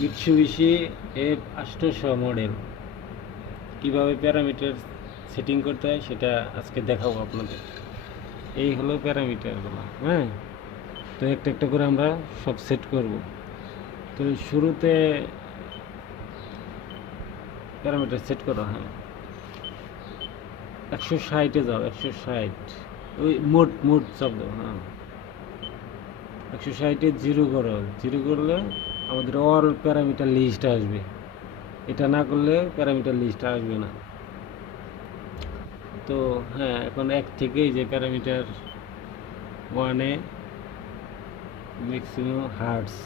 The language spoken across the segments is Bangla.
Mitsubishi F800 model. কিভাবে প্যারামিটার সেটিং করতে হয় সেটা আজকে দেখাবো আপনাদের। এই হলো প্যারামিটারগুলো, হ্যাঁ। তো একটা একটা করে আমরা সব সেট করব। তো শুরুতে প্যারামিটার সেট করো, হ্যাঁ 160-এ যাও, 160 ওই মোট চাপ দাও, হ্যাঁ 160-এ জিরো করো। জিরো করলে আমাদের অল প্যারামিটার লিস্ট আসবে। এটা না করলে প্যারামিটার লিস্ট আসবে না। তো হ্যাঁ, এখন এক থেকেই যে প্যারামিটার ওয়ানে ম্যাক্সিমাম হার্টস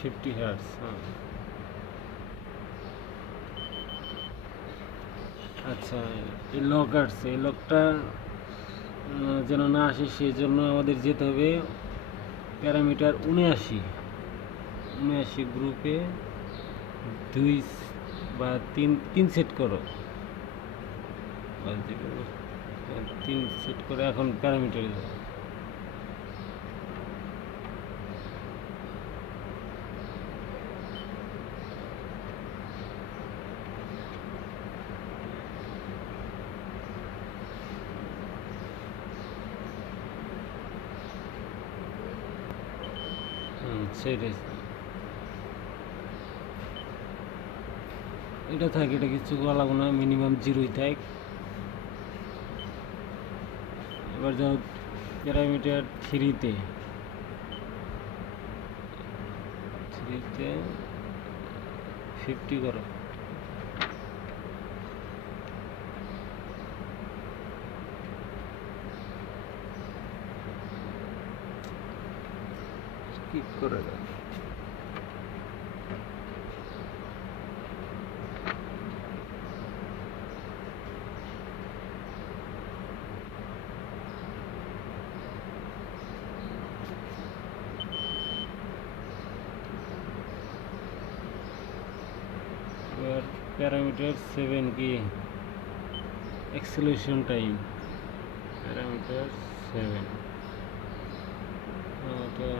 50 হার্টস, হ্যাঁ। আচ্ছা, এই লক আসছে, এই লকটা যেন না আসে সেই জন্য আমাদের যেতে হবে প্যারামিটার 79 গ্রুপে 2 বা 3 সেট করো। 3 সেট করে এখন প্যারামিটারে যাও। সেটাই, এটা থাক, এটা কিছু বলা লাগবে না, মিনিমাম জিরোই থাক। এবার যাও প্যারামিটার থ্রিতে 50 করো। স্কিপ করে দাও। এবার প্যারামিটার 7 কি অ্যাক্সেলারেশন টাইম, প্যারামিটার 7 এটা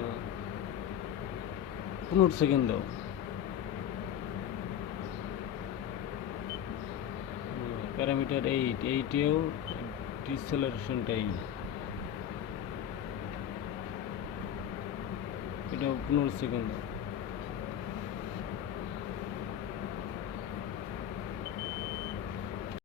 15 সেকেন্ড দাও। প্যারামিটার 8-এও ডিসেলারেশন টাইম, এটাও 15 সেকেন্ড দাও।